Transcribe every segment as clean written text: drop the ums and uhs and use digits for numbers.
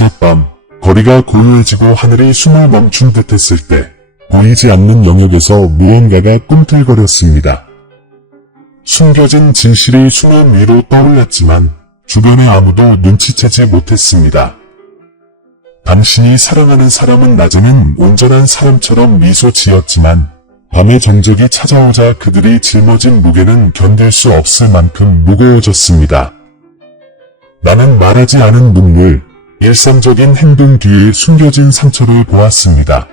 어젯밤 거리가 고요해지고 하늘이 숨을 멈춘 듯했을 때 보이지 않는 영역에서 무언가가 꿈틀거렸습니다. 숨겨진 진실이 수면 위로 떠올랐지만 주변에 아무도 눈치채지 못했습니다. 당신이 사랑하는 사람은 낮에는 온전한 사람처럼 미소 지었지만 밤의 정적이 찾아오자 그들이 짊어진 무게는 견딜 수 없을 만큼 무거워졌습니다. 나는 말하지 않은 눈물, 일상적인 행동 뒤에 숨겨진 상처를 보았습니다.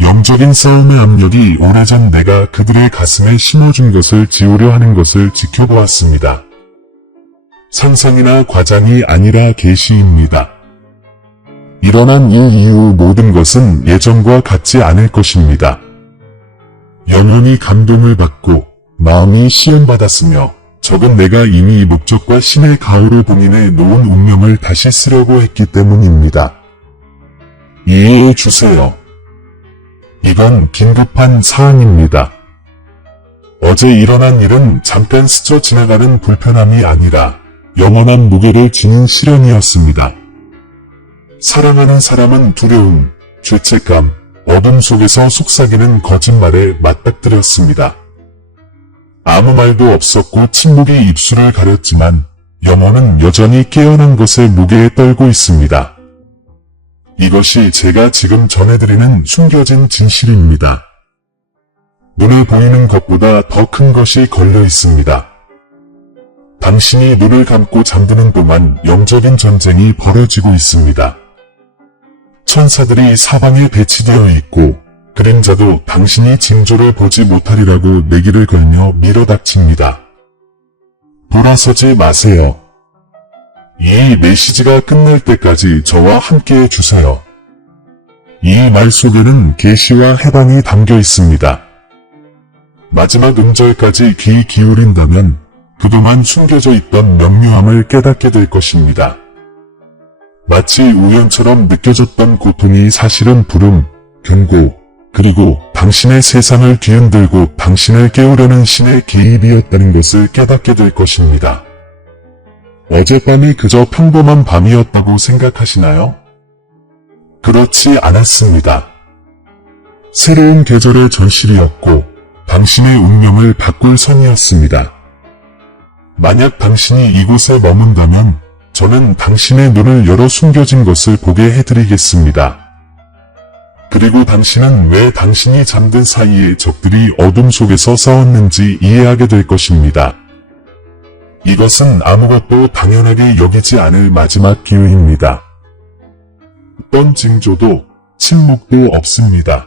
영적인 싸움의 압력이 오래전 내가 그들의 가슴에 심어준 것을 지우려 하는 것을 지켜보았습니다. 상상이나 과장이 아니라 계시입니다. 일어난 이 이후 모든 것은 예전과 같지 않을 것입니다. 영혼이 감동을 받고 마음이 시험받았으며 적은 내가 이미 목적과 신의 가호로 봉인해 놓은 운명을 다시 쓰려고 했기 때문입니다. 이해해 주세요. 이건 긴급한 사안입니다. 어제 일어난 일은 잠깐 스쳐 지나가는 불편함이 아니라 영원한 무게를 지닌 시련이었습니다. 사랑하는 사람은 두려움, 죄책감, 어둠 속에서 속삭이는 거짓말에 맞닥뜨렸습니다. 아무 말도 없었고 침묵이 입술을 가렸지만 영혼은 여전히 깨어난 것의 무게에 떨고 있습니다. 이것이 제가 지금 전해드리는 숨겨진 진실입니다. 눈에 보이는 것보다 더 큰 것이 걸려 있습니다. 당신이 눈을 감고 잠드는 동안 영적인 전쟁이 벌어지고 있습니다. 천사들이 사방에 배치되어 있고 그림자도 당신이 징조를 보지 못하리라고 내기를 걸며 밀어닥칩니다. 돌아서지 마세요. 이 메시지가 끝날 때까지 저와 함께 해주세요. 이 말 속에는 계시와 해방이 담겨 있습니다. 마지막 음절까지 귀 기울인다면 그동안 숨겨져 있던 명료함을 깨닫게 될 것입니다. 마치 우연처럼 느껴졌던 고통이 사실은 부름, 경고, 그리고 당신의 세상을 뒤흔들고 당신을 깨우려는 신의 개입이었다는 것을 깨닫게 될 것입니다. 어젯밤이 그저 평범한 밤이었다고 생각하시나요? 그렇지 않았습니다. 새로운 계절의 전실이었고 당신의 운명을 바꿀 선이었습니다. 만약 당신이 이곳에 머문다면 저는 당신의 눈을 열어 숨겨진 것을 보게 해드리겠습니다. 그리고 당신은 왜 당신이 잠든 사이에 적들이 어둠 속에서 싸웠는지 이해하게 될 것입니다. 이것은 아무것도 당연하게 여기지 않을 마지막 기회입니다. 어떤 징조도 침묵도 없습니다.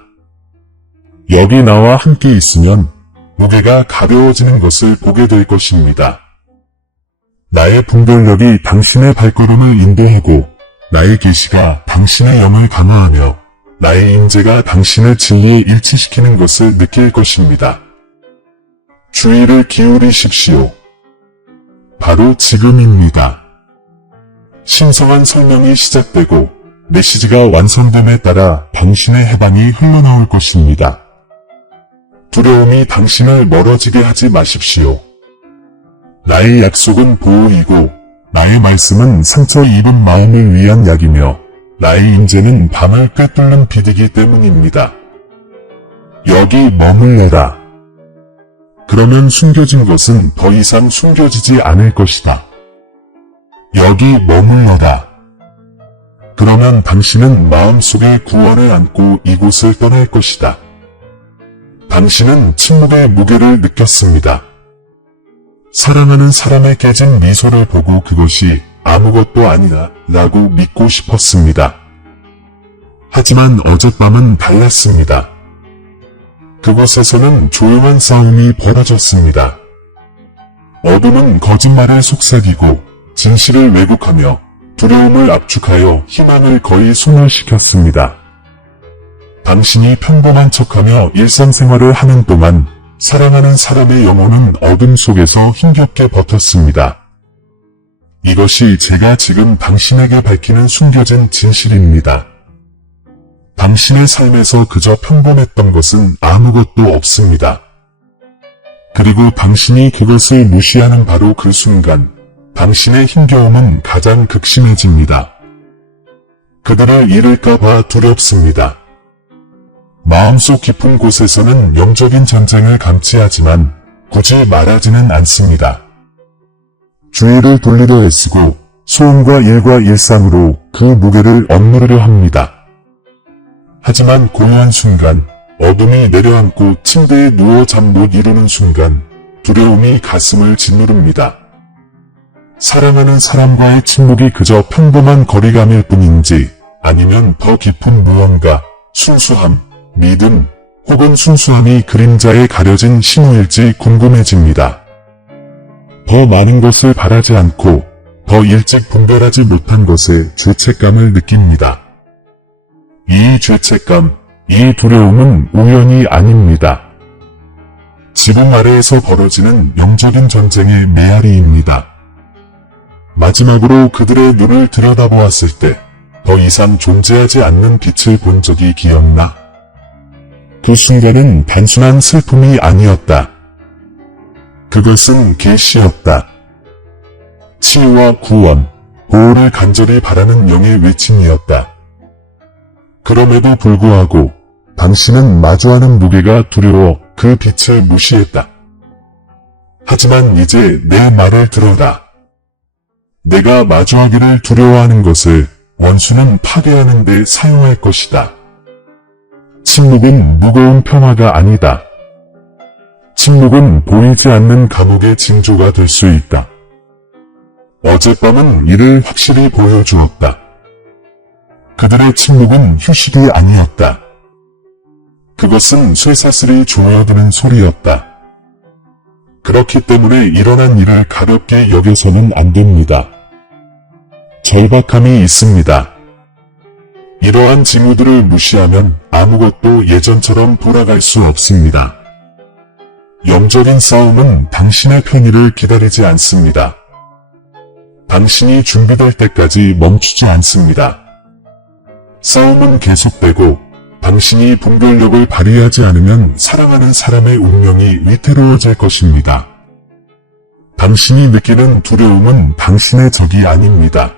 여기 나와 함께 있으면 무게가 가벼워지는 것을 보게 될 것입니다. 나의 분별력이 당신의 발걸음을 인도하고 나의 계시가 당신의 영을 강화하며 나의 임재가 당신을 진리에 일치시키는 것을 느낄 것입니다. 주의를 기울이십시오. 바로 지금입니다. 신성한 설명이 시작되고 메시지가 완성됨에 따라 당신의 해방이 흘러나올 것입니다. 두려움이 당신을 멀어지게 하지 마십시오. 나의 약속은 보호이고 나의 말씀은 상처 입은 마음을 위한 약이며 나의 임재는 밤을 꿰뚫는 빛이기 때문입니다. 여기 머물러라. 그러면 숨겨진 것은 더 이상 숨겨지지 않을 것이다. 여기 머물러라. 그러면 당신은 마음속에 구원을 안고 이곳을 떠날 것이다. 당신은 침묵의 무게를 느꼈습니다. 사랑하는 사람의 깨진 미소를 보고 그것이 아무것도 아니다 라고 믿고 싶었습니다. 하지만 어젯밤은 달랐습니다. 그곳에서는 조용한 싸움이 벌어졌습니다. 어둠은 거짓말을 속삭이고 진실을 왜곡하며 두려움을 압축하여 희망을 거의 소멸시켰습니다. 당신이 평범한 척하며 일상생활을 하는 동안 사랑하는 사람의 영혼은 어둠 속에서 힘겹게 버텼습니다. 이것이 제가 지금 당신에게 밝히는 숨겨진 진실입니다. 당신의 삶에서 그저 평범했던 것은 아무것도 없습니다. 그리고 당신이 그것을 무시하는 바로 그 순간, 당신의 힘겨움은 가장 극심해집니다. 그들을 잃을까봐 두렵습니다. 마음속 깊은 곳에서는 영적인 전쟁을 감지하지만 굳이 말하지는 않습니다. 주의를 돌리려 애쓰고 소음과 일과 일상으로 그 무게를 억누르려 합니다. 하지만 고요한 순간, 어둠이 내려앉고 침대에 누워 잠 못 이루는 순간 두려움이 가슴을 짓누릅니다. 사랑하는 사람과의 침묵이 그저 평범한 거리감일 뿐인지 아니면 더 깊은 무언가, 순수함, 믿음, 혹은 순수함이 그림자에 가려진 신호일지 궁금해집니다. 더 많은 것을 바라지 않고 더 일찍 분별하지 못한 것에 죄책감을 느낍니다. 이 죄책감, 이 두려움은 우연이 아닙니다. 지붕 아래에서 벌어지는 영적인 전쟁의 메아리입니다. 마지막으로 그들의 눈을 들여다보았을 때 더 이상 존재하지 않는 빛을 본 적이 기억나. 그 순간은 단순한 슬픔이 아니었다. 그것은 계시였다. 치유와 구원, 보호를 간절히 바라는 영의 외침이었다. 그럼에도 불구하고 당신은 마주하는 무게가 두려워 그 빛을 무시했다. 하지만 이제 내 말을 들어라. 내가 마주하기를 두려워하는 것을 원수는 파괴하는 데 사용할 것이다. 침묵은 무거운 평화가 아니다. 침묵은 보이지 않는 감옥의 징조가 될 수 있다. 어젯밤은 이를 확실히 보여주었다. 그들의 침묵은 휴식이 아니었다. 그것은 쇠사슬이 조여드는 소리였다. 그렇기 때문에 일어난 일을 가볍게 여겨서는 안 됩니다. 절박함이 있습니다. 이러한 징후들을 무시하면 아무것도 예전처럼 돌아갈 수 없습니다. 영적인 싸움은 당신의 편의를 기다리지 않습니다. 당신이 준비될 때까지 멈추지 않습니다. 싸움은 계속되고 당신이 분별력을 발휘하지 않으면 사랑하는 사람의 운명이 위태로워질 것입니다. 당신이 느끼는 두려움은 당신의 적이 아닙니다.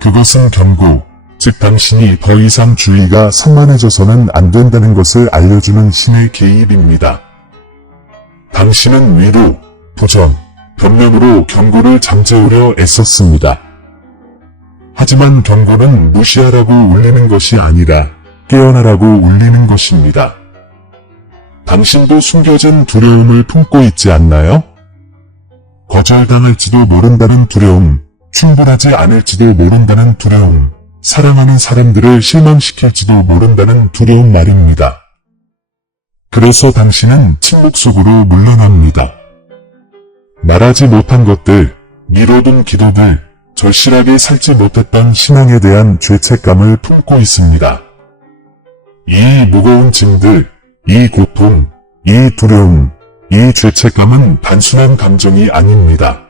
그것은 경고, 즉 당신이 더 이상 주의가 산만해져서는 안 된다는 것을 알려주는 신의 개입입니다. 당신은 위로, 부정, 변명으로 경고를 잠재우려 애썼습니다. 하지만 경고는 무시하라고 울리는 것이 아니라 깨어나라고 울리는 것입니다. 당신도 숨겨진 두려움을 품고 있지 않나요? 거절당할지도 모른다는 두려움, 충분하지 않을지도 모른다는 두려움, 사랑하는 사람들을 실망시킬지도 모른다는 두려움 말입니다. 그래서 당신은 침묵 속으로 물러납니다. 말하지 못한 것들, 미뤄둔 기도들, 절실하게 살지 못했던 신앙에 대한 죄책감을 품고 있습니다. 이 무거운 짐들, 이 고통, 이 두려움, 이 죄책감은 단순한 감정이 아닙니다.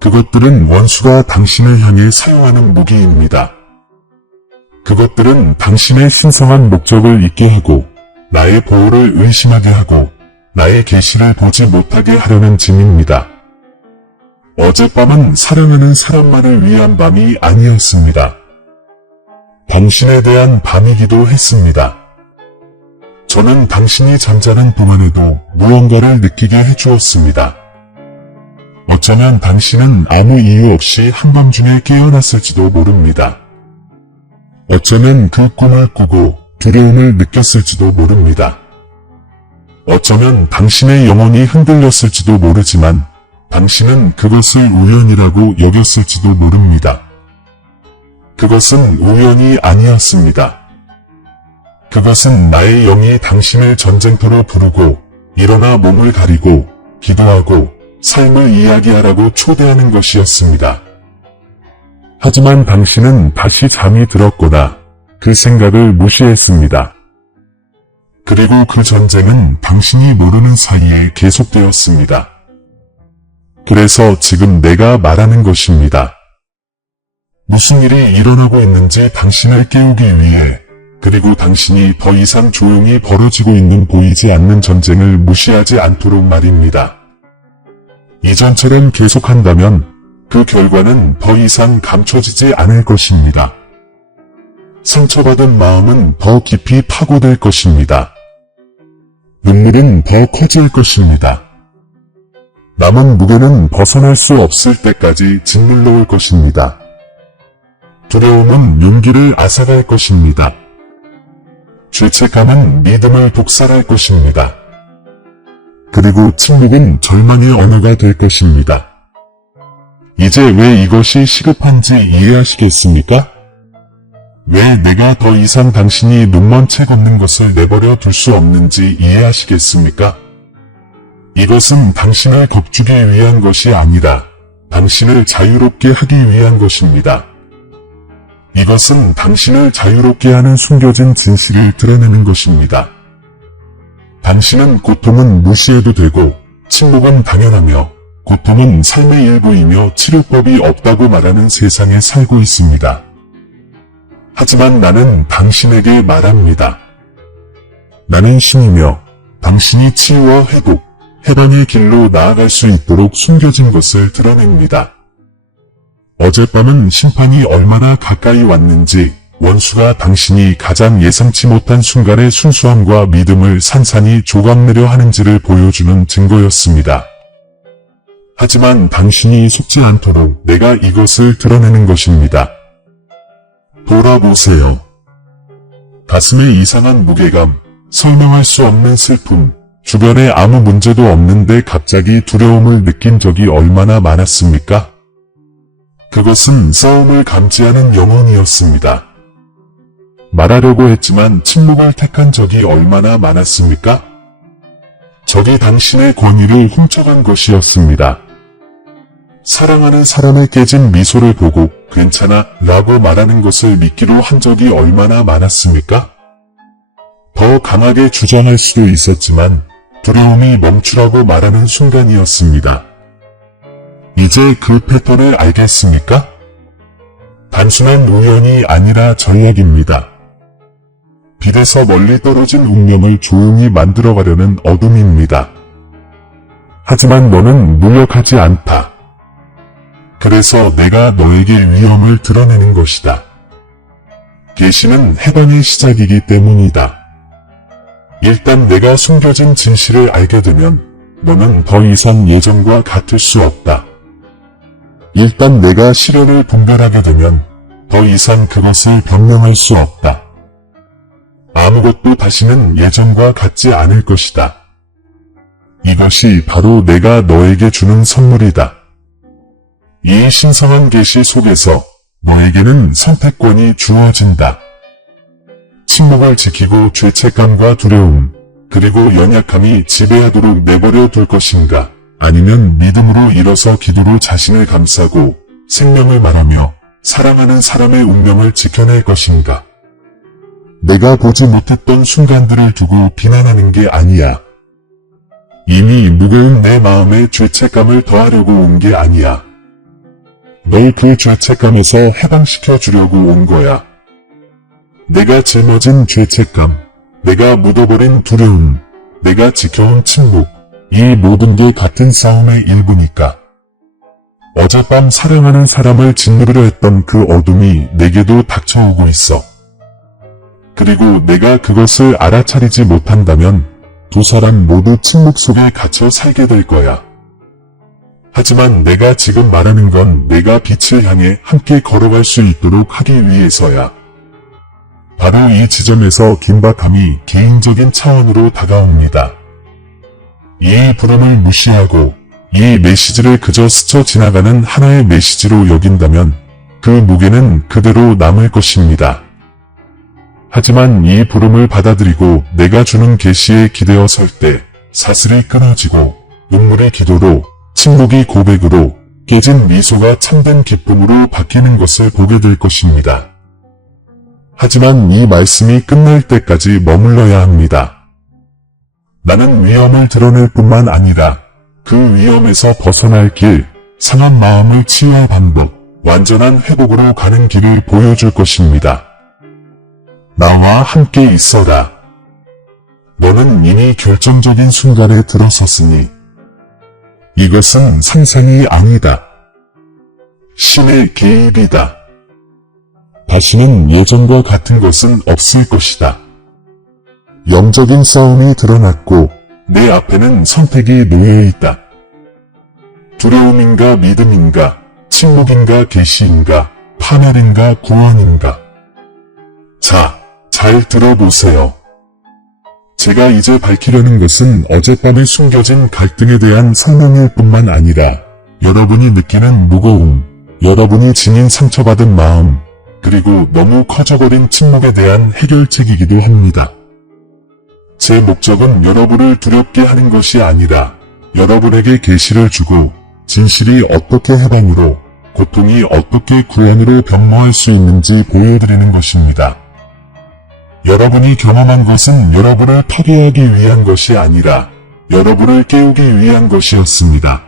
그것들은 원수가 당신을 향해 사용하는 무기입니다. 그것들은 당신의 신성한 목적을 잊게 하고 나의 보호를 의심하게 하고 나의 계시를 보지 못하게 하려는 짐입니다. 어젯밤은 사랑하는 사람만을 위한 밤이 아니었습니다. 당신에 대한 밤이기도 했습니다. 저는 당신이 잠자는 동안에도 무언가를 느끼게 해주었습니다. 어쩌면 당신은 아무 이유 없이 한밤중에 깨어났을지도 모릅니다. 어쩌면 그 꿈을 꾸고 두려움을 느꼈을지도 모릅니다. 어쩌면 당신의 영혼이 흔들렸을지도 모르지만 당신은 그것을 우연이라고 여겼을지도 모릅니다. 그것은 우연이 아니었습니다. 그것은 나의 영이 당신을 전쟁터로 부르고 일어나 몸을 가리고 기도하고 삶을 이야기하라고 초대하는 것이었습니다. 하지만 당신은 다시 잠이 들었거나 그 생각을 무시했습니다. 그리고 그 전쟁은 당신이 모르는 사이에 계속되었습니다. 그래서 지금 내가 말하는 것입니다. 무슨 일이 일어나고 있는지 당신을 깨우기 위해, 그리고 당신이 더 이상 조용히 벌어지고 있는 보이지 않는 전쟁을 무시하지 않도록 말입니다. 이전처럼 계속한다면 그 결과는 더 이상 감춰지지 않을 것입니다. 상처받은 마음은 더 깊이 파고들 것입니다. 눈물은 더 커질 것입니다. 남은 무게는 벗어날 수 없을 때까지 짓눌러 올 것입니다. 두려움은 용기를 앗아갈 것입니다. 죄책감은 믿음을 독살할 것입니다. 그리고 침묵은 절망의 언어가 될 것입니다. 이제 왜 이것이 시급한지 이해하시겠습니까? 왜 내가 더 이상 당신이 눈먼 채 걷는 것을 내버려 둘 수 없는지 이해하시겠습니까? 이것은 당신을 겁주기 위한 것이 아니라 당신을 자유롭게 하기 위한 것입니다. 이것은 당신을 자유롭게 하는 숨겨진 진실을 드러내는 것입니다. 당신은 고통은 무시해도 되고 침묵은 당연하며 고통은 삶의 일부이며 치료법이 없다고 말하는 세상에 살고 있습니다. 하지만 나는 당신에게 말합니다. 나는 신이며 당신이 치유와 회복, 해방의 길로 나아갈 수 있도록 숨겨진 것을 드러냅니다. 어젯밤은 심판이 얼마나 가까이 왔는지 원수가 당신이 가장 예상치 못한 순간의 순수함과 믿음을 산산이 조각내려 하는지를 보여주는 증거였습니다. 하지만 당신이 속지 않도록 내가 이것을 드러내는 것입니다. 돌아보세요. 가슴에 이상한 무게감, 설명할 수 없는 슬픔, 주변에 아무 문제도 없는데 갑자기 두려움을 느낀 적이 얼마나 많았습니까? 그것은 싸움을 감지하는 영혼이었습니다. 말하려고 했지만 침묵을 택한 적이 얼마나 많았습니까? 적이 당신의 권위를 훔쳐간 것이었습니다. 사랑하는 사람의 깨진 미소를 보고 괜찮아 라고 말하는 것을 믿기로 한 적이 얼마나 많았습니까? 더 강하게 주장할 수도 있었지만 두려움이 멈추라고 말하는 순간이었습니다. 이제 그 패턴을 알겠습니까? 단순한 우연이 아니라 전략입니다. 빛에서 멀리 떨어진 운명을 조용히 만들어가려는 어둠입니다. 하지만 너는 무력하지 않다. 그래서 내가 너에게 위험을 드러내는 것이다. 계시는 해방의 시작이기 때문이다. 일단 내가 숨겨진 진실을 알게 되면 너는 더 이상 예전과 같을 수 없다. 일단 내가 시련을 분별하게 되면 더 이상 그것을 변명할 수 없다. 아무것도 다시는 예전과 같지 않을 것이다. 이것이 바로 내가 너에게 주는 선물이다. 이 신성한 계시 속에서 너에게는 선택권이 주어진다. 침묵을 지키고 죄책감과 두려움, 그리고 연약함이 지배하도록 내버려 둘 것인가? 아니면 믿음으로 일어서 기도로 자신을 감싸고 생명을 말하며 사랑하는 사람의 운명을 지켜낼 것인가? 내가 보지 못했던 순간들을 두고 비난하는 게 아니야. 이미 무거운 내 마음에 죄책감을 더하려고 온 게 아니야. 널 그 죄책감에서 해방시켜 주려고 온 거야. 내가 짊어진 죄책감, 내가 묻어버린 두려움, 내가 지켜온 침묵, 이 모든 게 같은 싸움의 일부니까. 어젯밤 사랑하는 사람을 짓누르려 했던 그 어둠이 내게도 닥쳐오고 있어. 그리고 내가 그것을 알아차리지 못한다면 두 사람 모두 침묵 속에 갇혀 살게 될 거야. 하지만 내가 지금 말하는 건 내가 빛을 향해 함께 걸어갈 수 있도록 하기 위해서야. 바로 이 지점에서 긴박함이 개인적인 차원으로 다가옵니다. 이 부름을 무시하고 이 메시지를 그저 스쳐 지나가는 하나의 메시지로 여긴다면 그 무게는 그대로 남을 것입니다. 하지만 이 부름을 받아들이고 내가 주는 계시에 기대어 설 때 사슬이 끊어지고 눈물이 기도로, 침묵이 고백으로, 깨진 미소가 참된 기쁨으로 바뀌는 것을 보게 될 것입니다. 하지만 이 말씀이 끝날 때까지 머물러야 합니다. 나는 위험을 드러낼 뿐만 아니라 그 위험에서 벗어날 길, 상한 마음을 치유할 방법, 완전한 회복으로 가는 길을 보여줄 것입니다. 나와 함께 있어라. 너는 이미 결정적인 순간에 들어섰으니 이것은 상상이 아니다. 신의 개입이다. 다시는 예전과 같은 것은 없을 것이다. 영적인 싸움이 드러났고 내 앞에는 선택이 놓여 있다. 두려움인가 믿음인가, 침묵인가 계시인가, 파멸인가 구원인가. 자, 잘 들어보세요. 제가 이제 밝히려는 것은 어젯밤에 숨겨진 갈등에 대한 설명일 뿐만 아니라 여러분이 느끼는 무거움, 여러분이 지닌 상처받은 마음, 그리고 너무 커져버린 침묵에 대한 해결책이기도 합니다. 제 목적은 여러분을 두렵게 하는 것이 아니라 여러분에게 계시를 주고 진실이 어떻게 해방으로, 고통이 어떻게 구원으로 변모할 수 있는지 보여드리는 것입니다. 여러분이 경험한 것은 여러분을 파괴하기 위한 것이 아니라 여러분을 깨우기 위한 것이었습니다.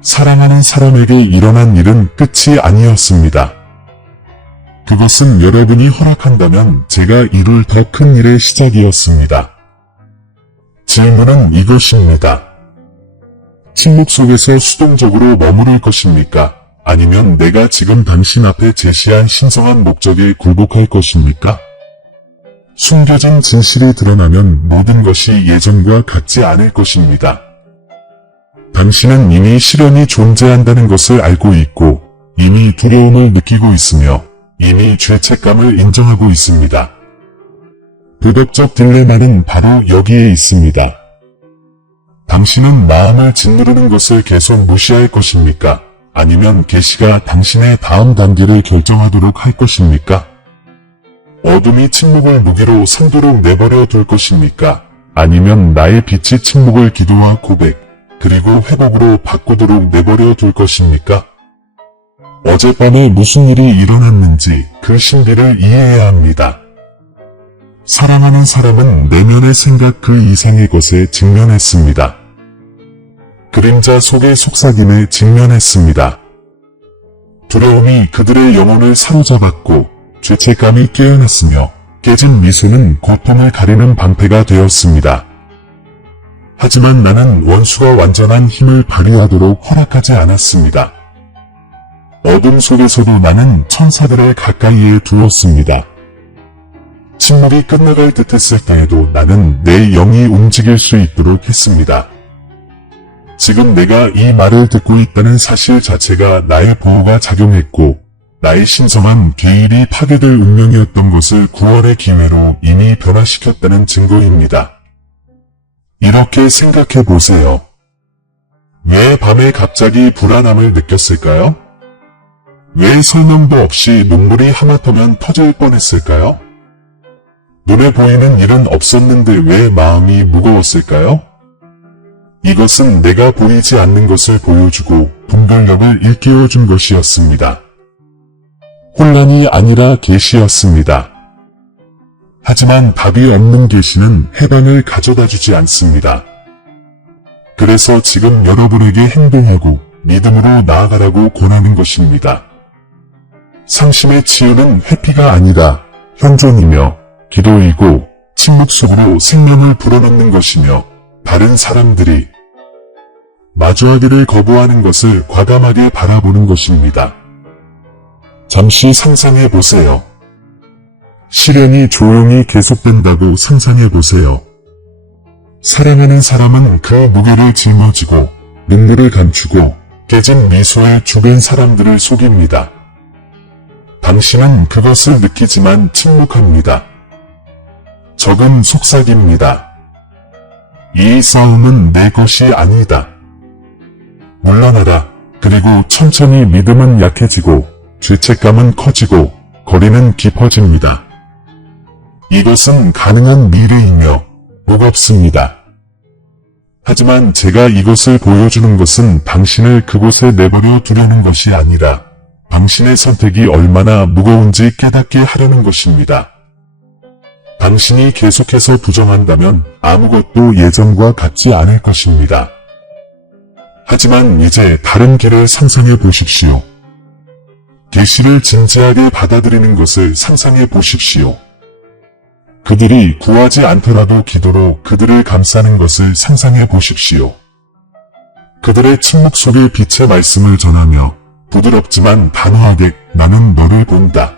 사랑하는 사람에게 일어난 일은 끝이 아니었습니다. 그것은 여러분이 허락한다면 제가 이룰 더 큰 일의 시작이었습니다. 질문은 이것입니다. 침묵 속에서 수동적으로 머무를 것입니까? 아니면 내가 지금 당신 앞에 제시한 신성한 목적에 굴복할 것입니까? 숨겨진 진실이 드러나면 모든 것이 예전과 같지 않을 것입니다. 당신은 이미 시련이 존재한다는 것을 알고 있고 이미 두려움을 느끼고 있으며 이미 죄책감을 인정하고 있습니다. 도덕적 딜레마는 바로 여기에 있습니다. 당신은 마음을 짓누르는 것을 계속 무시할 것입니까? 아니면 계시가 당신의 다음 단계를 결정하도록 할 것입니까? 어둠이 침묵을 무기로 삼도록 내버려 둘 것입니까? 아니면 나의 빛이 침묵을 기도와 고백, 그리고 회복으로 바꾸도록 내버려 둘 것입니까? 어젯밤에 무슨 일이 일어났는지 그 신비를 이해해야 합니다. 사랑하는 사람은 내면의 생각 그 이상의 것에 직면했습니다. 그림자 속의 속삭임에 직면했습니다. 두려움이 그들의 영혼을 사로잡았고 죄책감이 깨어났으며 깨진 미소는 고통을 가리는 방패가 되었습니다. 하지만 나는 원수가 완전한 힘을 발휘하도록 허락하지 않았습니다. 어둠 속에서도 나는 천사들을 가까이에 두었습니다. 침묵이 끝나갈 듯했을 때에도 나는 내 영이 움직일 수 있도록 했습니다. 지금 내가 이 말을 듣고 있다는 사실 자체가 나의 보호가 작용했고 나의 신성한 계율이 파괴될 운명이었던 것을 구원의 기회로 이미 변화시켰다는 증거입니다. 이렇게 생각해 보세요. 왜 밤에 갑자기 불안함을 느꼈을까요? 왜 설명도 없이 눈물이 하마터면 터질 뻔했을까요? 눈에 보이는 일은 없었는데 왜 마음이 무거웠을까요? 이것은 내가 보이지 않는 것을 보여주고 분별력을 일깨워준 것이었습니다. 혼란이 아니라 계시였습니다. 하지만 답이 없는 계시는 해방을 가져다주지 않습니다. 그래서 지금 여러분에게 행동하고 믿음으로 나아가라고 권하는 것입니다. 상심의 치유는 회피가 아니라 현존이며 기도이고 침묵 속으로 생명을 불어넣는 것이며 다른 사람들이 마주하기를 거부하는 것을 과감하게 바라보는 것입니다. 잠시 상상해 보세요. 시련이 조용히 계속된다고 상상해 보세요. 사랑하는 사람은 그 무게를 짊어지고 눈물을 감추고 깨진 미소에 주변 사람들을 속입니다. 당신은 그것을 느끼지만 침묵합니다. 적은 속삭입니다. 이 싸움은 내 것이 아니다. 물러나라. 그리고 천천히 믿음은 약해지고 죄책감은 커지고 거리는 깊어집니다. 이것은 가능한 미래이며 무겁습니다. 하지만 제가 이것을 보여주는 것은 당신을 그곳에 내버려 두려는 것이 아니라 당신의 선택이 얼마나 무거운지 깨닫게 하려는 것입니다. 당신이 계속해서 부정한다면 아무것도 예전과 같지 않을 것입니다. 하지만 이제 다른 길을 상상해 보십시오. 계시를 진지하게 받아들이는 것을 상상해 보십시오. 그들이 구하지 않더라도 기도로 그들을 감싸는 것을 상상해 보십시오. 그들의 침묵 속에 빛의 말씀을 전하며 부드럽지만 단호하게 나는 너를 본다.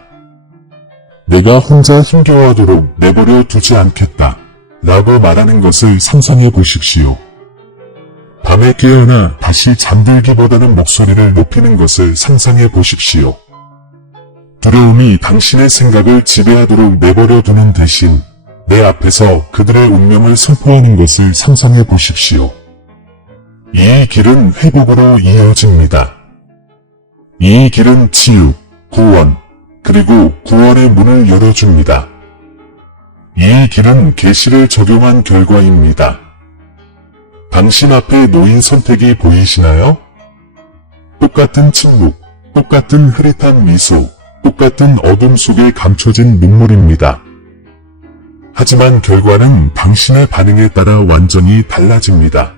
내가 혼자 힘겨워하도록 내버려 두지 않겠다. 라고 말하는 것을 상상해 보십시오. 밤에 깨어나 다시 잠들기보다는 목소리를 높이는 것을 상상해 보십시오. 두려움이 당신의 생각을 지배하도록 내버려 두는 대신 내 앞에서 그들의 운명을 선포하는 것을 상상해 보십시오. 이 길은 회복으로 이어집니다. 이 길은 치유, 구원, 그리고 구원의 문을 열어줍니다. 이 길은 계시를 적용한 결과입니다. 당신 앞에 놓인 선택이 보이시나요? 똑같은 침묵, 똑같은 흐릿한 미소, 똑같은 어둠 속에 감춰진 눈물입니다. 하지만 결과는 당신의 반응에 따라 완전히 달라집니다.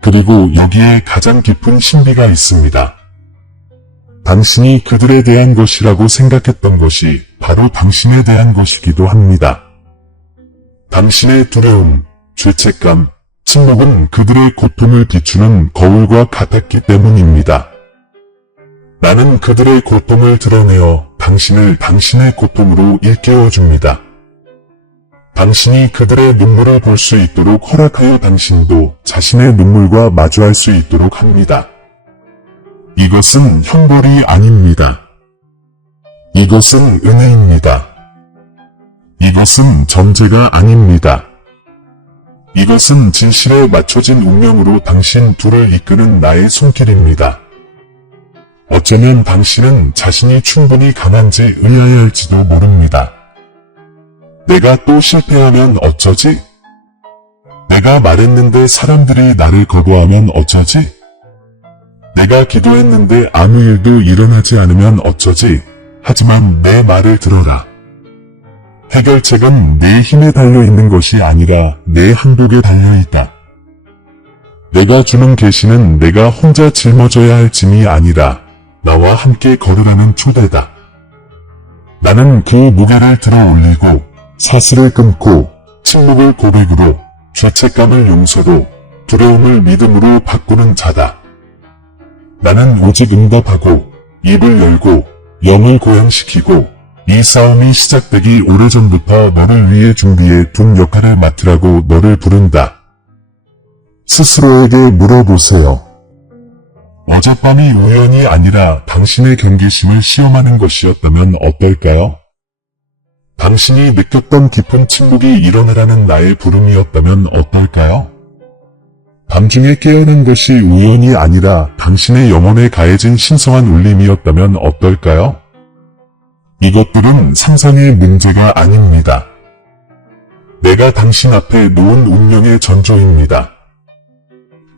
그리고 여기에 가장 깊은 신비가 있습니다. 당신이 그들에 대한 것이라고 생각했던 것이 바로 당신에 대한 것이기도 합니다. 당신의 두려움, 죄책감, 침묵은 그들의 고통을 비추는 거울과 같았기 때문입니다. 나는 그들의 고통을 드러내어 당신을 당신의 고통으로 일깨워줍니다. 당신이 그들의 눈물을 볼 수 있도록 허락하여 당신도 자신의 눈물과 마주할 수 있도록 합니다. 이것은 형벌이 아닙니다. 이것은 은혜입니다. 이것은 정죄가 아닙니다. 이것은 진실에 맞춰진 운명으로 당신 둘을 이끄는 나의 손길입니다. 어쩌면 당신은 자신이 충분히 강한지 의아해할지도 모릅니다. 내가 또 실패하면 어쩌지? 내가 말했는데 사람들이 나를 거부하면 어쩌지? 내가 기도했는데 아무 일도 일어나지 않으면 어쩌지? 하지만 내 말을 들어라. 해결책은 내 힘에 달려있는 것이 아니라 내 행복에 달려있다. 내가 주는 계시는 내가 혼자 짊어져야 할 짐이 아니라 나와 함께 걸으라는 초대다. 나는 그 무게를 들어 올리고 사슬을 끊고 침묵을 고백으로 죄책감을 용서로 두려움을 믿음으로 바꾸는 자다. 나는 오직 응답하고 입을 열고 영을 고양시키고 이 싸움이 시작되기 오래전부터 너를 위해 준비해 둔 역할을 맡으라고 너를 부른다. 스스로에게 물어보세요. 어젯밤이 우연이 아니라 당신의 경계심을 시험하는 것이었다면 어떨까요? 당신이 느꼈던 깊은 침묵이 일어나라는 나의 부름이었다면 어떨까요? 밤중에 깨어난 것이 우연이 아니라 당신의 영혼에 가해진 신성한 울림이었다면 어떨까요? 이것들은 상상의 문제가 아닙니다. 내가 당신 앞에 놓은 운명의 전조입니다.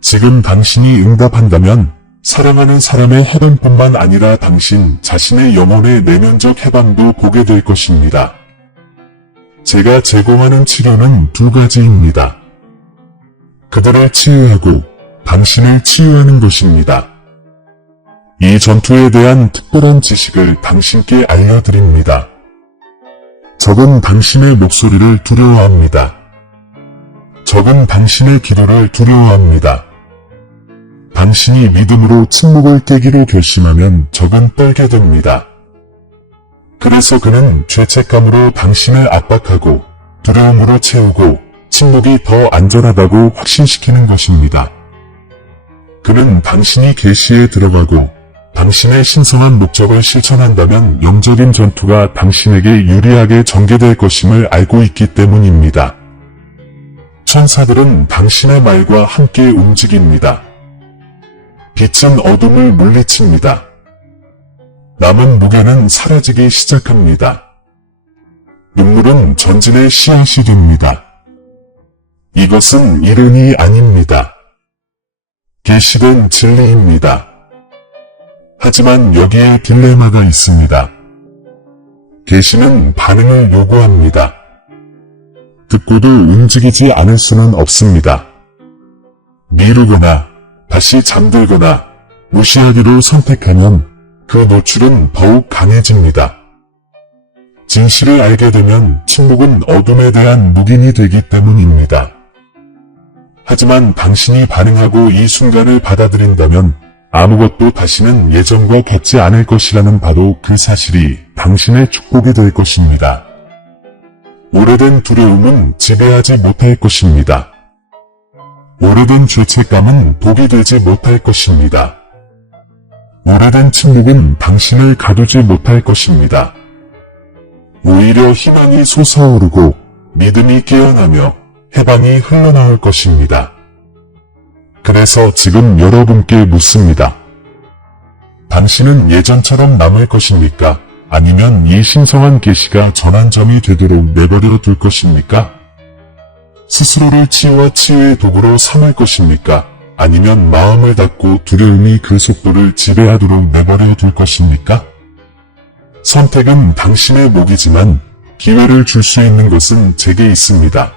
지금 당신이 응답한다면 사랑하는 사람의 해방뿐만 아니라 당신 자신의 영혼의 내면적 해방도 보게 될 것입니다. 제가 제공하는 치료는 두 가지입니다. 그들을 치유하고 당신을 치유하는 것입니다. 이 전투에 대한 특별한 지식을 당신께 알려드립니다. 적은 당신의 목소리를 두려워합니다. 적은 당신의 기도를 두려워합니다. 당신이 믿음으로 침묵을 깨기로 결심하면 적은 떨게 됩니다. 그래서 그는 죄책감으로 당신을 압박하고 두려움으로 채우고 침묵이 더 안전하다고 확신시키는 것입니다. 그는 당신이 계시에 들어가고 당신의 신성한 목적을 실천한다면 영적인 전투가 당신에게 유리하게 전개될 것임을 알고 있기 때문입니다. 천사들은 당신의 말과 함께 움직입니다. 빛은 어둠을 물리칩니다. 남은 무게는 사라지기 시작합니다. 눈물은 전진의 씨앗이 됩니다. 이것은 이론이 아닙니다. 계시된 진리입니다. 하지만 여기에 딜레마가 있습니다. 계시는 반응을 요구합니다. 듣고도 움직이지 않을 수는 없습니다. 미루거나 다시 잠들거나 무시하기로 선택하면 그 노출은 더욱 강해집니다. 진실을 알게 되면 침묵은 어둠에 대한 묵인이 되기 때문입니다. 하지만 당신이 반응하고 이 순간을 받아들인다면 아무것도 다시는 예전과 같지 않을 것이라는 바로 그 사실이 당신의 축복이 될 것입니다. 오래된 두려움은 지배하지 못할 것입니다. 오래된 죄책감은 독이 되지 못할 것입니다. 오래된 침묵은 당신을 가두지 못할 것입니다. 오히려 희망이 솟아오르고 믿음이 깨어나며 해방이 흘러나올 것입니다. 그래서 지금 여러분께 묻습니다. 당신은 예전처럼 남을 것입니까? 아니면 이 신성한 계시가 전환점이 되도록 내버려 둘 것입니까? 스스로를 치유와 치유의 도구로 삼을 것입니까? 아니면 마음을 닫고 두려움이 그 속도를 지배하도록 내버려 둘 것입니까? 선택은 당신의 몫이지만 기회를 줄 수 있는 것은 제게 있습니다.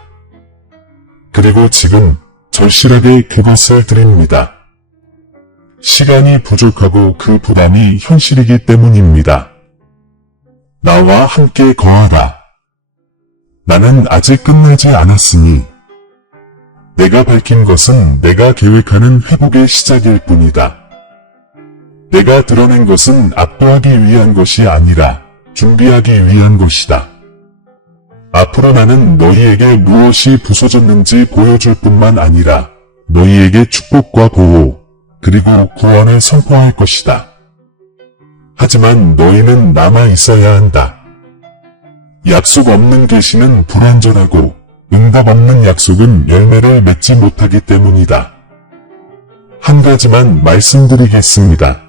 그리고 지금 절실하게 그것을 드립니다. 시간이 부족하고 그 부담이 현실이기 때문입니다. 나와 함께 거하라. 나는 아직 끝나지 않았으니 내가 밝힌 것은 내가 계획하는 회복의 시작일 뿐이다. 내가 드러낸 것은 압도하기 위한 것이 아니라 준비하기 위한 것이다. 앞으로 나는 너희에게 무엇이 부서졌는지 보여줄 뿐만 아니라 너희에게 축복과 보호, 그리고 구원을 선포할 것이다. 하지만 너희는 남아 있어야 한다. 약속 없는 계시는 불완전하고 응답 없는 약속은 열매를 맺지 못하기 때문이다. 한 가지만 말씀드리겠습니다.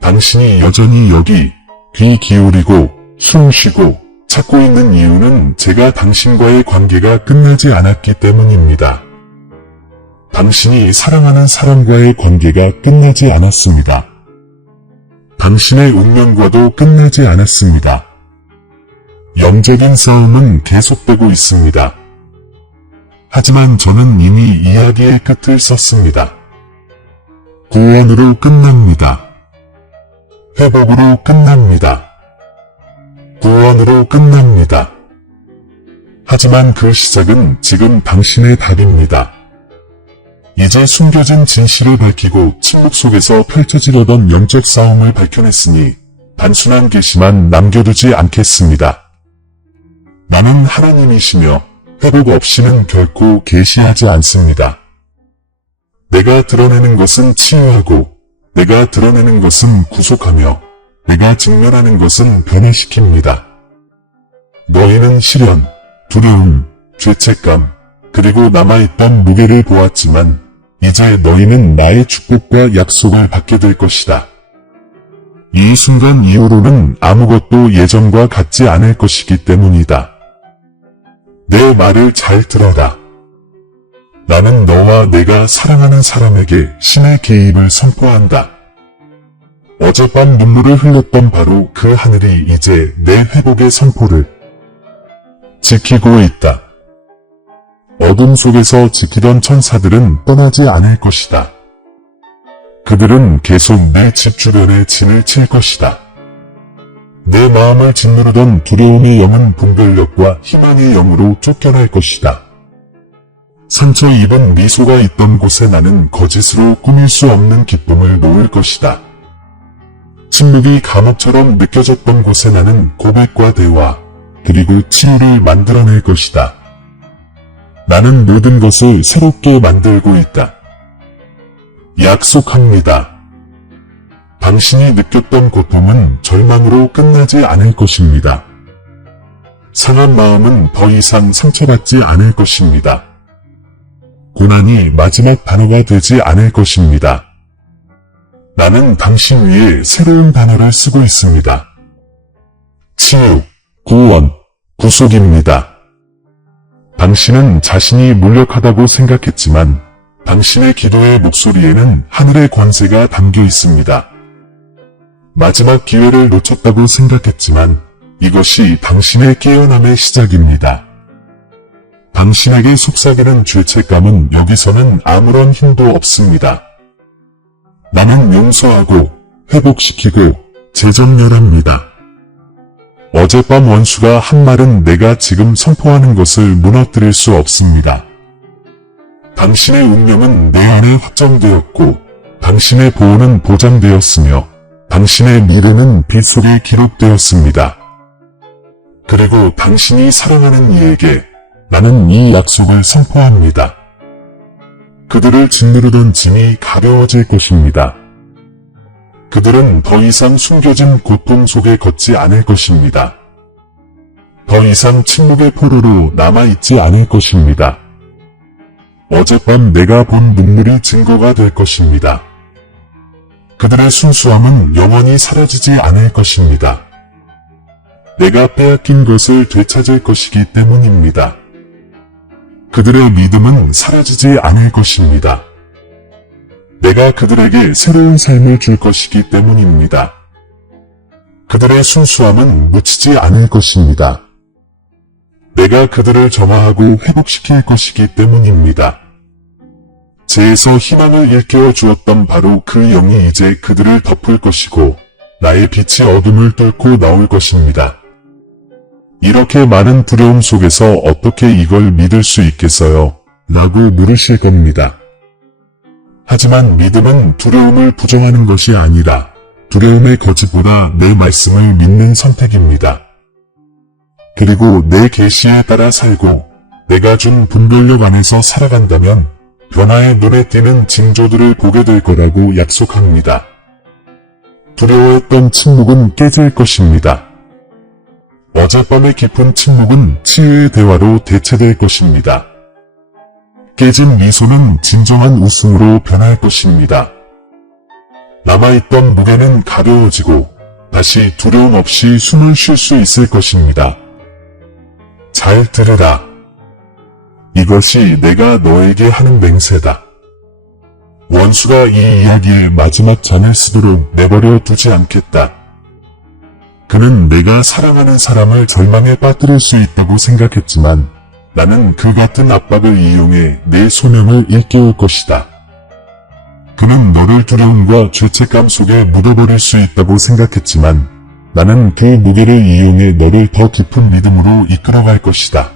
당신이 여전히 여기 귀 기울이고 숨 쉬고 찾고 있는 이유는 제가 당신과의 관계가 끝나지 않았기 때문입니다. 당신이 사랑하는 사람과의 관계가 끝나지 않았습니다. 당신의 운명과도 끝나지 않았습니다. 영적인 싸움은 계속되고 있습니다. 하지만 저는 이미 이야기의 끝을 썼습니다. 구원으로 끝납니다. 회복으로 끝납니다. 구원으로 끝납니다. 하지만 그 시작은 지금 당신의 답입니다. 이제 숨겨진 진실을 밝히고 침묵 속에서 펼쳐지려던 영적 싸움을 밝혀냈으니 단순한 계시만 남겨두지 않겠습니다. 나는 하나님이시며 회복 없이는 결코 계시하지 않습니다. 내가 드러내는 것은 치유하고 내가 드러내는 것은 구속하며 내가 직면하는 것은 변화시킵니다. 너희는 시련, 두려움, 죄책감, 그리고 남아있던 무게를 보았지만 이제 너희는 나의 축복과 약속을 받게 될 것이다. 이 순간 이후로는 아무것도 예전과 같지 않을 것이기 때문이다. 내 말을 잘 들어라. 나는 너와 내가 사랑하는 사람에게 신의 개입을 선포한다. 어젯밤 눈물을 흘렸던 바로 그 하늘이 이제 내 회복의 선포를 지키고 있다. 어둠 속에서 지키던 천사들은 떠나지 않을 것이다. 그들은 계속 내 집 주변에 진을 칠 것이다. 내 마음을 짓누르던 두려움의 영은 분별력과 희망의 영으로 쫓겨날 것이다. 상처 입은 미소가 있던 곳에 나는 거짓으로 꾸밀 수 없는 기쁨을 놓을 것이다. 침묵이 감옥처럼 느껴졌던 곳에 나는 고백과 대화, 그리고 치유를 만들어낼 것이다. 나는 모든 것을 새롭게 만들고 있다. 약속합니다. 당신이 느꼈던 고통은 절망으로 끝나지 않을 것입니다. 상한 마음은 더 이상 상처받지 않을 것입니다. 고난이 마지막 단어가 되지 않을 것입니다. 나는 당신 위에 새로운 단어를 쓰고 있습니다. 치유, 구원, 구속입니다. 당신은 자신이 무력하다고 생각했지만 당신의 기도의 목소리에는 하늘의 권세가 담겨 있습니다. 마지막 기회를 놓쳤다고 생각했지만 이것이 당신의 깨어남의 시작입니다. 당신에게 속삭이는 죄책감은 여기서는 아무런 힘도 없습니다. 나는 용서하고 회복시키고 재정렬합니다. 어젯밤 원수가 한 말은 내가 지금 선포하는 것을 무너뜨릴 수 없습니다. 당신의 운명은 내 안에 확정되었고 당신의 보호는 보장되었으며 당신의 미래는 빛 속에 기록되었습니다. 그리고 당신이 사랑하는 이에게 나는 이 약속을 선포합니다. 그들을 짓누르던 짐이 가벼워질 것입니다. 그들은 더 이상 숨겨진 고통 속에 걷지 않을 것입니다. 더 이상 침묵의 포로로 남아있지 않을 것입니다. 어젯밤 내가 본 눈물이 증거가 될 것입니다. 그들의 순수함은 영원히 사라지지 않을 것입니다. 내가 빼앗긴 것을 되찾을 것이기 때문입니다. 그들의 믿음은 사라지지 않을 것입니다. 내가 그들에게 새로운 삶을 줄 것이기 때문입니다. 그들의 순수함은 묻히지 않을 것입니다. 내가 그들을 정화하고 회복시킬 것이기 때문입니다. 죄에서 희망을 일깨워 주었던 바로 그 영이 이제 그들을 덮을 것이고 나의 빛이 어둠을 뚫고 나올 것입니다. 이렇게 많은 두려움 속에서 어떻게 이걸 믿을 수 있겠어요? 라고 물으실 겁니다. 하지만 믿음은 두려움을 부정하는 것이 아니라 두려움의 거짓보다 내 말씀을 믿는 선택입니다. 그리고 내 계시에 따라 살고 내가 준 분별력 안에서 살아간다면 변화의 눈에 띄는 징조들을 보게 될 거라고 약속합니다. 두려워했던 침묵은 깨질 것입니다. 어젯밤의 깊은 침묵은 치유의 대화로 대체될 것입니다. 깨진 미소는 진정한 웃음으로 변할 것입니다. 남아있던 무게는 가벼워지고 다시 두려움 없이 숨을 쉴 수 있을 것입니다. 잘 들으라. 이것이 내가 너에게 하는 맹세다. 원수가 이 이야기의 마지막 잔을 쓰도록 내버려 두지 않겠다. 그는 내가 사랑하는 사람을 절망에 빠뜨릴 수 있다고 생각했지만 나는 그 같은 압박을 이용해 내 소명을 일깨울 것이다. 그는 너를 두려움과 죄책감 속에 묻어버릴 수 있다고 생각했지만 나는 그 무게를 이용해 너를 더 깊은 믿음으로 이끌어갈 것이다.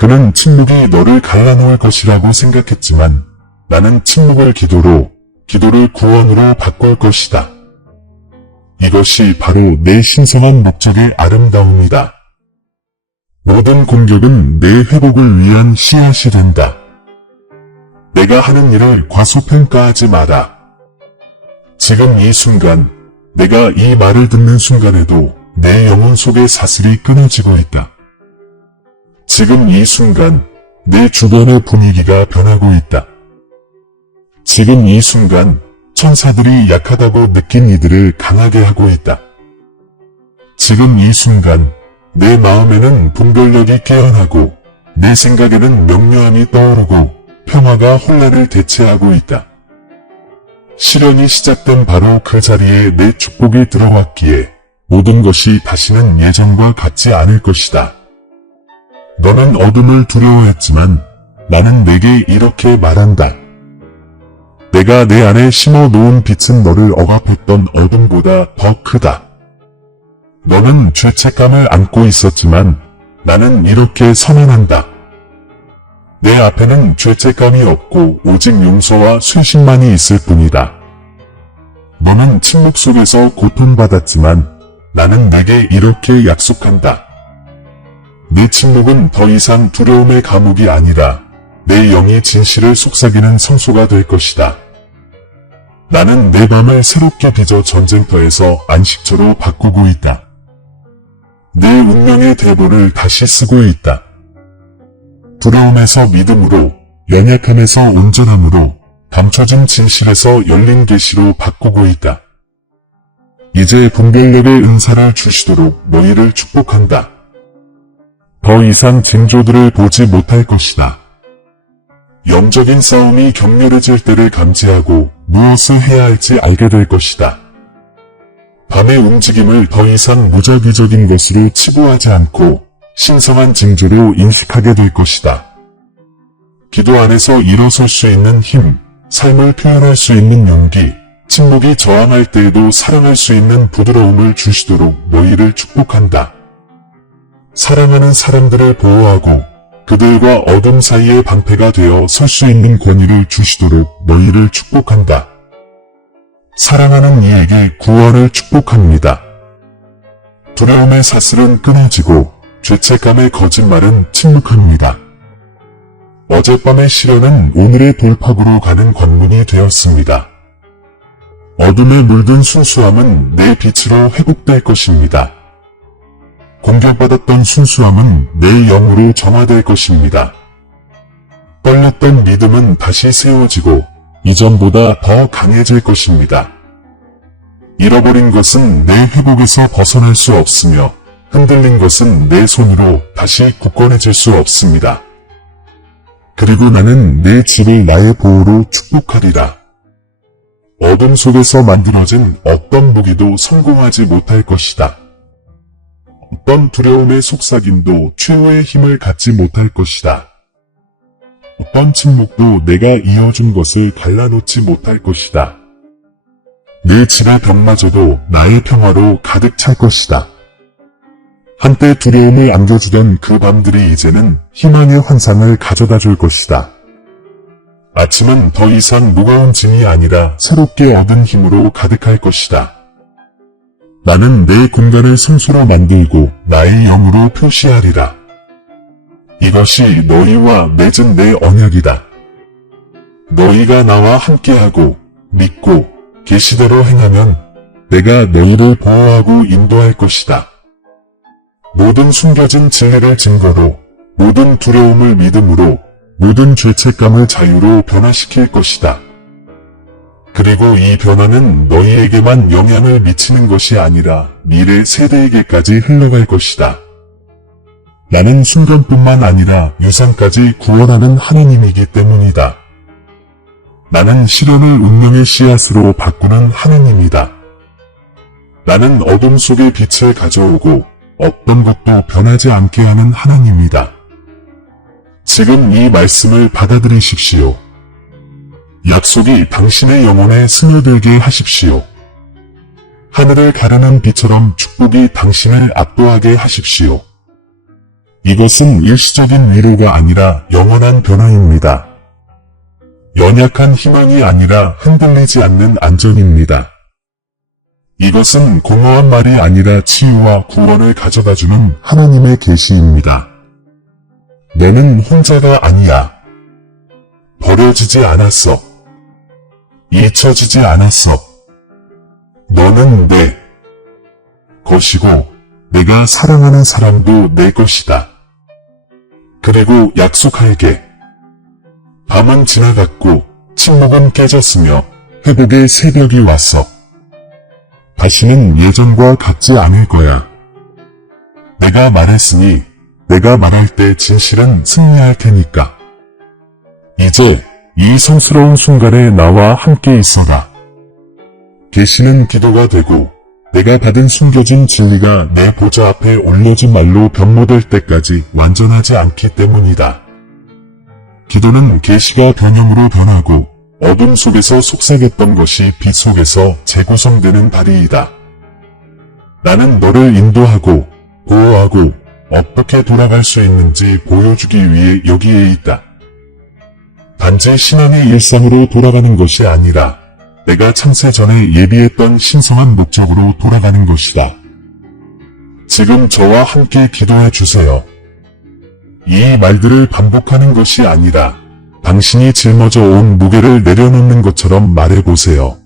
그는 침묵이 너를 갈라놓을 것이라고 생각했지만 나는 침묵을 기도를 구원으로 바꿀 것이다. 이것이 바로 내 신성한 목적의 아름다움이다. 모든 공격은 내 회복을 위한 씨앗이 된다. 내가 하는 일을 과소평가하지 마라. 지금 이 순간, 내가 이 말을 듣는 순간에도 내 영혼 속의 사슬이 끊어지고 있다. 지금 이 순간, 내 주변의 분위기가 변하고 있다. 지금 이 순간, 천사들이 약하다고 느낀 이들을 강하게 하고 있다. 지금 이 순간, 내 마음에는 분별력이 깨어나고, 내 생각에는 명료함이 떠오르고, 평화가 혼란을 대체하고 있다. 시련이 시작된 바로 그 자리에 내 축복이 들어왔기에 모든 것이 다시는 예전과 같지 않을 것이다. 너는 어둠을 두려워했지만 나는 내게 이렇게 말한다. 내가 내 안에 심어 놓은 빛은 너를 억압했던 어둠보다 더 크다. 너는 죄책감을 안고 있었지만 나는 이렇게 선언한다. 내 앞에는 죄책감이 없고 오직 용서와 쇄신만이 있을 뿐이다. 너는 침묵 속에서 고통받았지만 나는 내게 이렇게 약속한다. 내 침묵은 더 이상 두려움의 감옥이 아니라 내 영이 진실을 속삭이는 성소가 될 것이다. 나는 내 밤을 새롭게 빚어 전쟁터에서 안식처로 바꾸고 있다. 내 운명의 대본을 다시 쓰고 있다. 두려움에서 믿음으로, 연약함에서 온전함으로, 감춰진 진실에서 열린 계시로 바꾸고 있다. 이제 분별력의 은사를 주시도록 너희를 축복한다. 더 이상 징조들을 보지 못할 것이다. 영적인 싸움이 격렬해질 때를 감지하고 무엇을 해야 할지 알게 될 것이다. 밤의 움직임을 더 이상 무작위적인 것으로 치부하지 않고 신성한 징조로 인식하게 될 것이다. 기도 안에서 일어설 수 있는 힘, 삶을 표현할 수 있는 용기, 침묵이 저항할 때에도 사랑할 수 있는 부드러움을 주시도록 너희를 축복한다. 사랑하는 사람들을 보호하고 그들과 어둠 사이의 방패가 되어 설 수 있는 권위를 주시도록 너희를 축복한다. 사랑하는 이에게 구원을 축복합니다. 두려움의 사슬은 끊어지고 죄책감의 거짓말은 침묵합니다. 어젯밤의 시련은 오늘의 돌파구로 가는 관문이 되었습니다. 어둠에 물든 순수함은 내 빛으로 회복될 것입니다. 공격받았던 순수함은 내 영으로 정화될 것입니다. 떨렸던 믿음은 다시 세워지고 이전보다 더 강해질 것입니다. 잃어버린 것은 내 회복에서 벗어날 수 없으며 흔들린 것은 내 손으로 다시 굳건해질 수 없습니다. 그리고 나는 내 집을 나의 보호로 축복하리라. 어둠 속에서 만들어진 어떤 무기도 성공하지 못할 것이다. 어떤 두려움의 속삭임도 최후의 힘을 갖지 못할 것이다. 어떤 침묵도 내가 이어준 것을 갈라놓지 못할 것이다. 내 집의 벽마저도 나의 평화로 가득 찰 것이다. 한때 두려움을 안겨주던 그 밤들이 이제는 희망의 환상을 가져다 줄 것이다. 아침은 더 이상 무거운 짐이 아니라 새롭게 얻은 힘으로 가득할 것이다. 나는 내 공간을 성소로 만들고 나의 영으로 표시하리라. 이것이 너희와 맺은 내 언약이다. 너희가 나와 함께하고 믿고 계시대로 행하면 내가 너희를 보호하고 인도할 것이다. 모든 숨겨진 진리를 증거로, 모든 두려움을 믿음으로, 모든 죄책감을 자유로 변화시킬 것이다. 그리고 이 변화는 너희에게만 영향을 미치는 것이 아니라 미래 세대에게까지 흘러갈 것이다. 나는 순간뿐만 아니라 유산까지 구원하는 하느님이기 때문이다. 나는 시련을 운명의 씨앗으로 바꾸는 하느님이다. 나는 어둠 속에 빛을 가져오고 어떤 것도 변하지 않게 하는 하나님이다. 지금 이 말씀을 받아들이십시오. 약속이 당신의 영혼에 스며들게 하십시오. 하늘을 가르는 비처럼 축복이 당신을 압도하게 하십시오. 이것은 일시적인 위로가 아니라 영원한 변화입니다. 연약한 희망이 아니라 흔들리지 않는 안정입니다. 이것은 공허한 말이 아니라 치유와 구원을 가져다주는 하나님의 계시입니다. 너는 혼자가 아니야. 버려지지 않았어. 잊혀지지 않았어. 너는 내 것이고 내가 사랑하는 사람도 내 것이다. 그리고 약속할게. 밤은 지나갔고 침묵은 깨졌으며 회복의 새벽이 왔어. 다시는 예전과 같지 않을 거야. 내가 말했으니 내가 말할 때 진실은 승리할 테니까. 이제 이 성스러운 순간에 나와 함께 있어라. 계시는 기도가 되고 내가 받은 숨겨진 진리가 내 보좌 앞에 올려진 말로 변모될 때까지 완전하지 않기 때문이다. 기도는 계시가 변형으로 변하고 어둠 속에서 속삭였던 것이 빛 속에서 재구성되는 다리이다. 나는 너를 인도하고 보호하고 어떻게 돌아갈 수 있는지 보여주기 위해 여기에 있다. 단지 신앙의 일상으로 돌아가는 것이 아니라 내가 창세 전에 예비했던 신성한 목적으로 돌아가는 것이다. 지금 저와 함께 기도해 주세요. 이 말들을 반복하는 것이 아니라 당신이 짊어져 온 무게를 내려놓는 것처럼 말해보세요.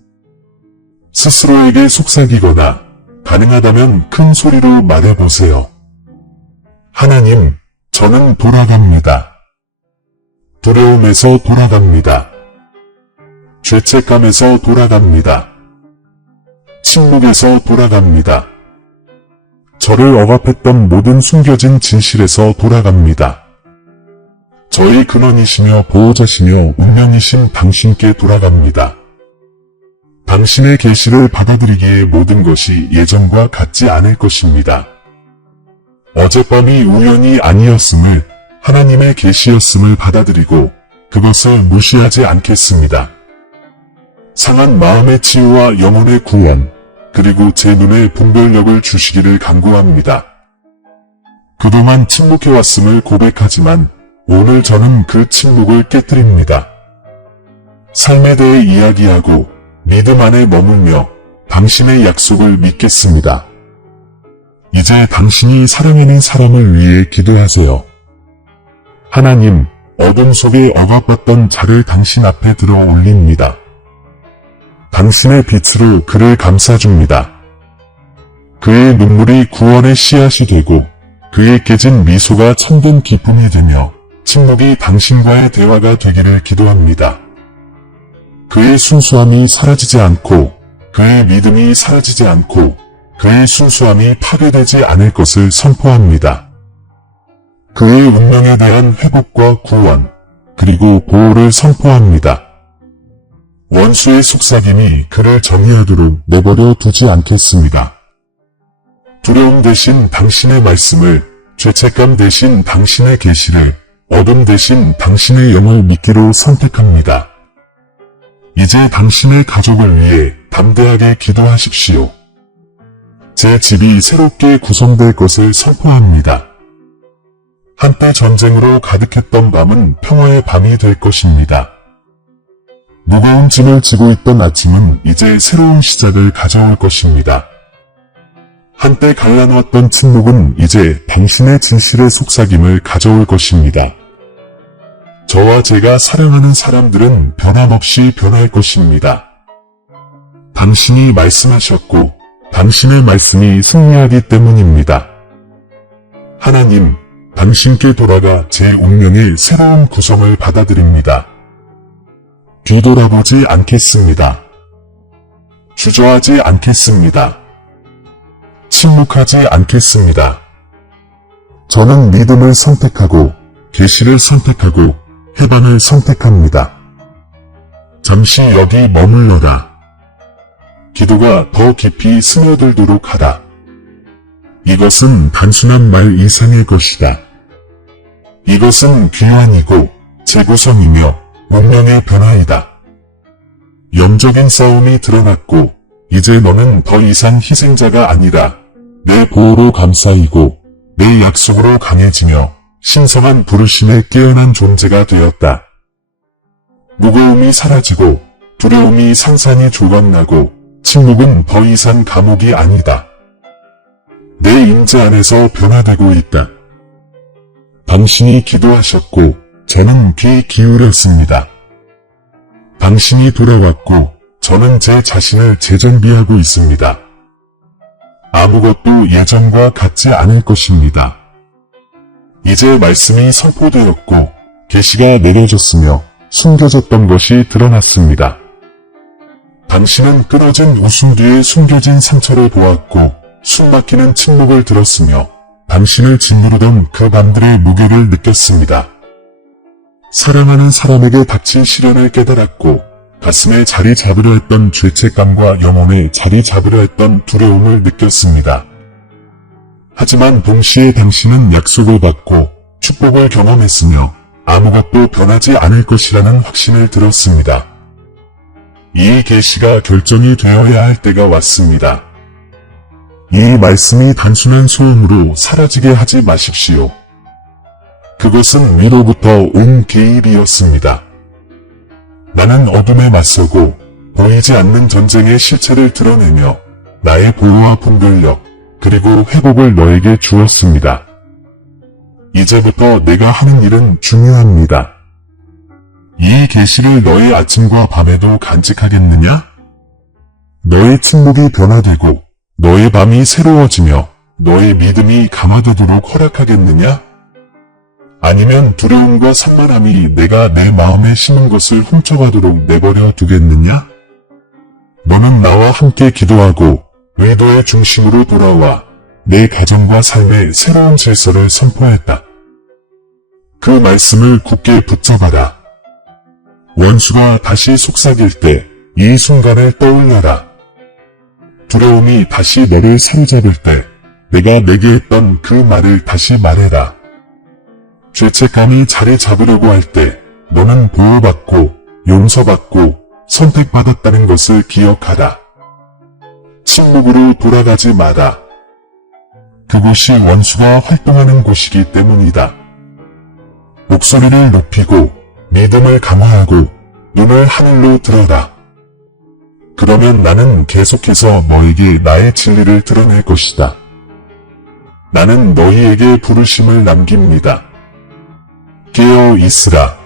스스로에게 속삭이거나 가능하다면 큰 소리로 말해보세요. 하나님, 저는 돌아갑니다. 두려움에서 돌아갑니다. 죄책감에서 돌아갑니다. 침묵에서 돌아갑니다. 저를 억압했던 모든 숨겨진 진실에서 돌아갑니다. 저의 근원이시며 보호자시며 운명이신 당신께 돌아갑니다. 당신의 계시를 받아들이기에 모든 것이 예전과 같지 않을 것입니다. 어젯밤이 우연이 아니었음을, 하나님의 계시였음을 받아들이고 그것을 무시하지 않겠습니다. 상한 마음의 치유와 영혼의 구원, 그리고 제 눈에 분별력을 주시기를 간구합니다. 그동안 침묵해왔음을 고백하지만 오늘 저는 그 침묵을 깨뜨립니다. 삶에 대해 이야기하고 믿음 안에 머물며 당신의 약속을 믿겠습니다. 이제 당신이 사랑하는 사람을 위해 기도하세요. 하나님, 어둠 속에 억압받던 자를 당신 앞에 들어 올립니다. 당신의 빛으로 그를 감싸줍니다. 그의 눈물이 구원의 씨앗이 되고 그의 깨진 미소가 참된 기쁨이 되며 침묵이 당신과의 대화가 되기를 기도합니다. 그의 순수함이 사라지지 않고 그의 믿음이 사라지지 않고 그의 순수함이 파괴되지 않을 것을 선포합니다. 그의 운명에 대한 회복과 구원, 그리고 보호를 선포합니다. 원수의 속삭임이 그를 정의하도록 내버려 두지 않겠습니다. 두려움 대신 당신의 말씀을, 죄책감 대신 당신의 계시를, 어둠 대신 당신의 영을 믿기로 선택합니다. 이제 당신의 가족을 위해 담대하게 기도하십시오. 제 집이 새롭게 구성될 것을 선포합니다. 한때 전쟁으로 가득했던 밤은 평화의 밤이 될 것입니다. 무거운 짐을 지고 있던 아침은 이제 새로운 시작을 가져올 것입니다. 한때 갈라놓았던 침묵은 이제 당신의 진실의 속삭임을 가져올 것입니다. 저와 제가 사랑하는 사람들은 변함없이 변할 것입니다. 당신이 말씀하셨고 당신의 말씀이 승리하기 때문입니다. 하나님, 당신께 돌아가 제 운명의 새로운 구성을 받아들입니다. 뒤돌아보지 않겠습니다. 주저하지 않겠습니다. 침묵하지 않겠습니다. 저는 믿음을 선택하고 계시를 선택하고 해방을 선택합니다. 잠시 여기 머물러라. 기도가 더 깊이 스며들도록 하라. 이것은 단순한 말 이상의 것이다. 이것은 귀환이고 재구성이며 운명의 변화이다. 영적인 싸움이 드러났고 이제 너는 더 이상 희생자가 아니라 내 보호로 감싸이고 내 약속으로 강해지며 신성한 부르심에 깨어난 존재가 되었다. 무거움이 사라지고 두려움이 상산이 조각나고 침묵은 더 이상 감옥이 아니다. 내 임재 안에서 변화되고 있다. 당신이 기도하셨고 저는 귀 기울였습니다. 당신이 돌아왔고 저는 제 자신을 재정비하고 있습니다. 아무것도 예전과 같지 않을 것입니다. 이제 말씀이 선포되었고 계시가 내려졌으며 숨겨졌던 것이 드러났습니다. 당신은 끊어진 웃음 뒤에 숨겨진 상처를 보았고 숨막히는 침묵을 들었으며 당신을 짓누르던 그 밤들의 무게를 느꼈습니다. 사랑하는 사람에게 닥친 시련을 깨달았고 가슴에 자리 잡으려 했던 죄책감과 영혼에 자리 잡으려 했던 두려움을 느꼈습니다. 하지만 동시에 당신은 약속을 받고 축복을 경험했으며 아무것도 변하지 않을 것이라는 확신을 들었습니다. 이 계시가 결정이 되어야 할 때가 왔습니다. 이 말씀이 단순한 소음으로 사라지게 하지 마십시오. 그것은 위로부터 온 개입이었습니다. 나는 어둠에 맞서고 보이지 않는 전쟁의 실체를 드러내며 나의 보호와 분별력 그리고 회복을 너에게 주었습니다. 이제부터 내가 하는 일은 중요합니다. 이 계시를 너의 아침과 밤에도 간직하겠느냐? 너의 침묵이 변화되고 너의 밤이 새로워지며 너의 믿음이 강화되도록 허락하겠느냐? 아니면 두려움과 산만함이 내가 내 마음에 심은 것을 훔쳐가도록 내버려 두겠느냐? 너는 나와 함께 기도하고 의도의 중심으로 돌아와 내 가정과 삶의 새로운 질서를 선포했다. 그 말씀을 굳게 붙잡아라. 원수가 다시 속삭일 때 이 순간을 떠올려라. 두려움이 다시 너를 사로잡을 때 내가 내게 했던 그 말을 다시 말해라. 죄책감이 자리 잡으려고 할 때 너는 보호받고 용서받고 선택받았다는 것을 기억하라. 침묵으로 돌아가지 마라. 그곳이 원수가 활동하는 곳이기 때문이다. 목소리를 높이고 믿음을 강화하고 눈을 하늘로 들어라. 그러면 나는 계속해서 너에게 나의 진리를 드러낼 것이다. 나는 너희에게 부르심을 남깁니다. 깨어 있으라.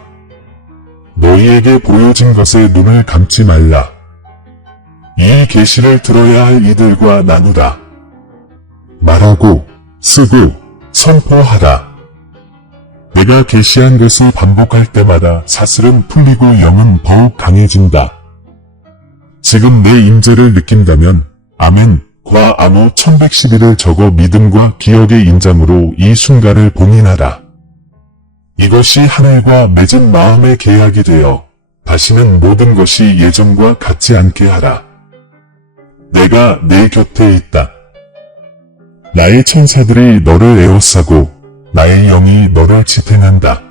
너희에게 보여진 것에 눈을 감지 말라. 이 계시를 들어야 할 이들과 나누라. 말하고 쓰고 선포하라. 내가 계시한 것을 반복할 때마다 사슬은 풀리고 영은 더욱 강해진다. 지금 내 임재를 느낀다면 아멘과 암호 1111을 적어 믿음과 기억의 인장으로 이 순간을 봉인하라. 이것이 하늘과 맺은 마음의 계약이 되어 다시는 모든 것이 예전과 같지 않게 하라. 내가 내 곁에 있다. 나의 천사들이 너를 에워싸고 나의 영이 너를 지탱한다.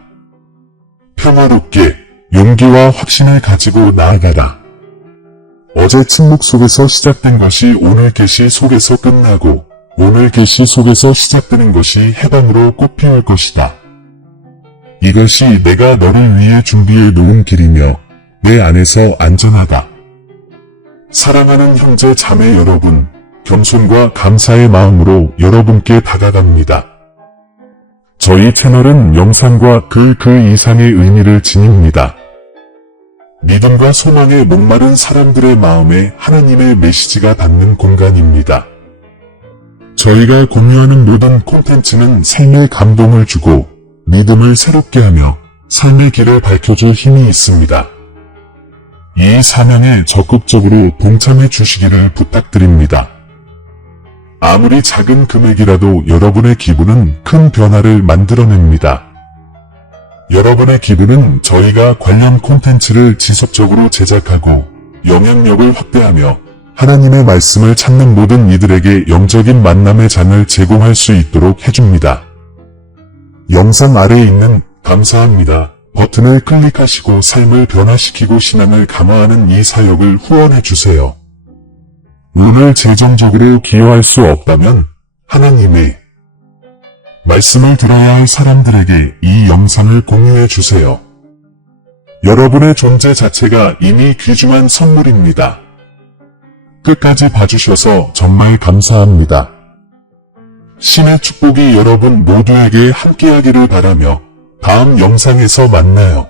평화롭게 용기와 확신을 가지고 나아가라. 어제 침묵 속에서 시작된 것이 오늘 계시 속에서 끝나고 오늘 계시 속에서 시작되는 것이 해방으로 꽃피울 것이다. 이것이 내가 너를 위해 준비해 놓은 길이며 내 안에서 안전하다. 사랑하는 형제 자매 여러분, 겸손과 감사의 마음으로 여러분께 다가갑니다. 저희 채널은 영상과 그 이상의 의미를 지닙니다. 믿음과 소망에 목마른 사람들의 마음에 하나님의 메시지가 닿는 공간입니다. 저희가 공유하는 모든 콘텐츠는 삶의 감동을 주고 믿음을 새롭게 하며 삶의 길을 밝혀줄 힘이 있습니다. 이 사명에 적극적으로 동참해 주시기를 부탁드립니다. 아무리 작은 금액이라도 여러분의 기부는 큰 변화를 만들어냅니다. 여러분의 기부는 저희가 관련 콘텐츠를 지속적으로 제작하고 영향력을 확대하며 하나님의 말씀을 찾는 모든 이들에게 영적인 만남의 장을 제공할 수 있도록 해줍니다. 영상 아래에 있는 감사합니다 버튼을 클릭하시고 삶을 변화시키고 신앙을 강화하는 이 사역을 후원해주세요. 오늘 재정적으로 기여할 수 없다면 하나님의 말씀을 들어야 할 사람들에게 이 영상을 공유해주세요. 여러분의 존재 자체가 이미 귀중한 선물입니다. 끝까지 봐주셔서 정말 감사합니다. 신의 축복이 여러분 모두에게 함께하기를 바라며 다음 영상에서 만나요.